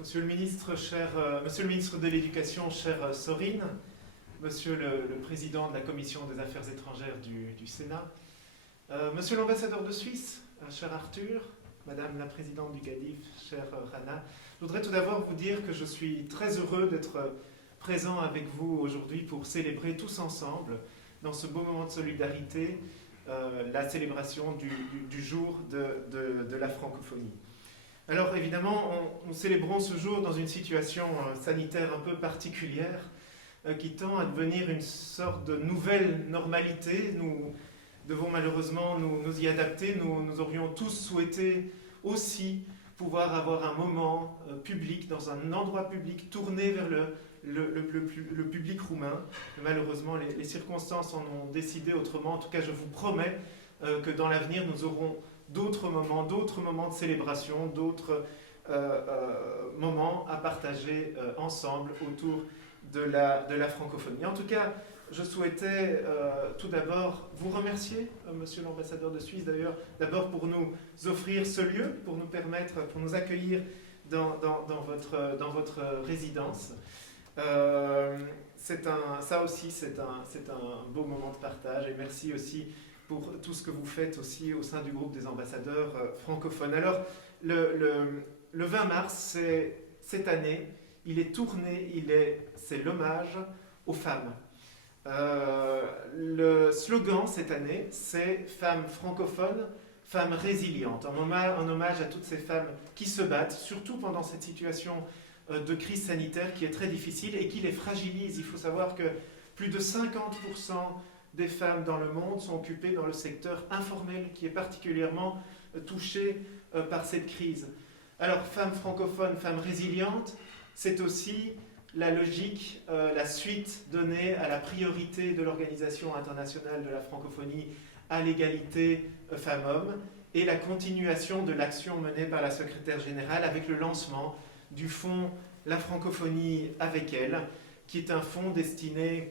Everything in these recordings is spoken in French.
Monsieur le ministre, Monsieur le ministre de l'Éducation, cher Sorine, Monsieur le président de la Commission des Affaires étrangères du Sénat, Monsieur l'ambassadeur de Suisse, cher Arthur, Madame la présidente du GADIF, chère Rana, je voudrais tout d'abord vous dire que je suis très heureux d'être présent avec vous aujourd'hui pour célébrer tous ensemble, dans ce beau moment de solidarité, la célébration du jour de la francophonie. Alors évidemment, nous célébrons ce jour dans une situation sanitaire un peu particulière qui tend à devenir une sorte de nouvelle normalité. Nous devons malheureusement nous y adapter. Nous aurions tous souhaité aussi pouvoir avoir un moment public, dans un endroit public, tourné vers le public roumain. Malheureusement, les circonstances en ont décidé autrement. En tout cas, je vous promets que dans l'avenir, nous aurons d'autres moments de célébration, d'autres moments à partager ensemble autour de la francophonie. En tout cas, je souhaitais tout d'abord vous remercier, Monsieur l'ambassadeur de Suisse, d'abord pour nous offrir ce lieu, pour nous accueillir dans votre résidence. Ça aussi, c'est un beau moment de partage, et merci aussi pour tout ce que vous faites aussi au sein du groupe des ambassadeurs francophones. Alors, le 20 mars, cette année, il est tourné, c'est l'hommage aux femmes. Le slogan cette année, c'est « Femmes francophones, femmes résilientes », en hommage à toutes ces femmes qui se battent, surtout pendant cette situation de crise sanitaire qui est très difficile et qui les fragilise. Il faut savoir que plus de 50% des femmes dans le monde sont occupées dans le secteur informel qui est particulièrement touché par cette crise. Alors, femmes francophones, femmes résilientes, c'est aussi la logique, la suite donnée à la priorité de l'Organisation internationale de la francophonie à l'égalité femmes-hommes et la continuation de l'action menée par la secrétaire générale avec le lancement du fonds La francophonie avec elle, qui est un fonds destiné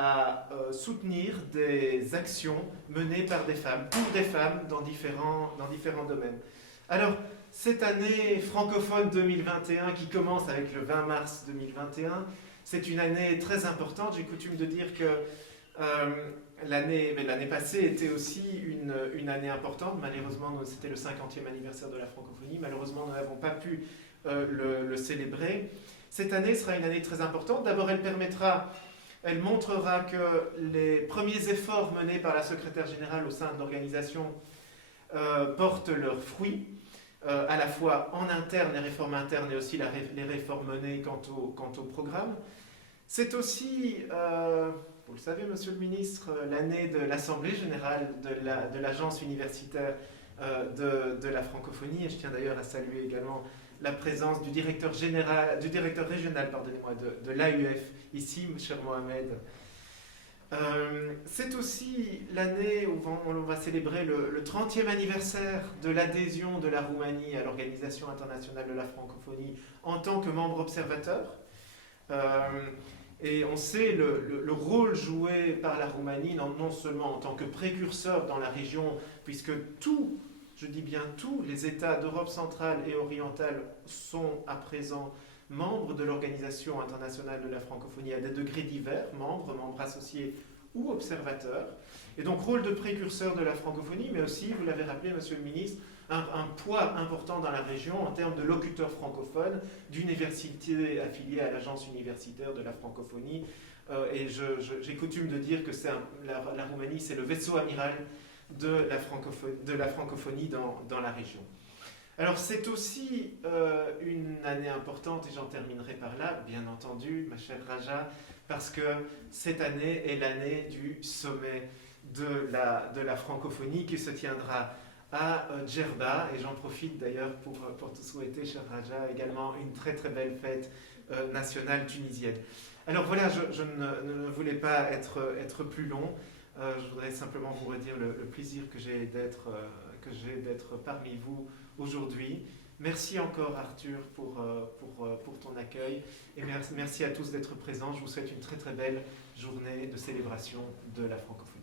à soutenir des actions menées par des femmes, pour des femmes dans différents domaines. Alors, cette année francophone 2021 qui commence avec le 20 mars 2021, c'est une année très importante. J'ai coutume de dire que l'année passée était aussi une année importante. Malheureusement, c'était le 50e anniversaire de la francophonie. Malheureusement, nous n'avons pas pu le célébrer. Cette année sera une année très importante. D'abord, elle montrera que les premiers efforts menés par la secrétaire générale au sein de l'organisation portent leurs fruits, à la fois en interne, les réformes internes, et aussi les réformes menées quant au programme. C'est aussi, vous le savez, Monsieur le ministre, l'année de l'Assemblée générale de l'Agence universitaire de la francophonie, et je tiens d'ailleurs à saluer également la présence du directeur régional de l'AUF, ici, cher Mohamed. C'est aussi l'année où on va célébrer le 30e anniversaire de l'adhésion de la Roumanie à l'Organisation internationale de la francophonie en tant que membre observateur. Et on sait le rôle joué par la Roumanie, non seulement en tant que précurseur dans la région, puisque je dis bien tous, les États d'Europe centrale et orientale sont à présent membres de l'Organisation internationale de la francophonie à des degrés divers, membres associés ou observateurs. Et donc rôle de précurseur de la francophonie, mais aussi, vous l'avez rappelé, Monsieur le ministre, un poids important dans la région en termes de locuteurs francophones, d'universités affiliées à l'Agence universitaire de la francophonie. Et j'ai coutume de dire que la Roumanie, c'est le vaisseau amiral de la francophonie dans la région. Alors c'est aussi une année importante, et j'en terminerai par là, bien entendu, ma chère Raja, parce que cette année est l'année du sommet de la francophonie qui se tiendra à Djerba, et j'en profite d'ailleurs pour te souhaiter, chère Raja, également une très très belle fête nationale tunisienne. Alors voilà, je ne voulais pas être plus long. Je voudrais simplement vous redire le plaisir que j'ai d'être parmi vous aujourd'hui. Merci encore, Arthur, pour ton accueil, et merci à tous d'être présents. Je vous souhaite une très très belle journée de célébration de la francophonie.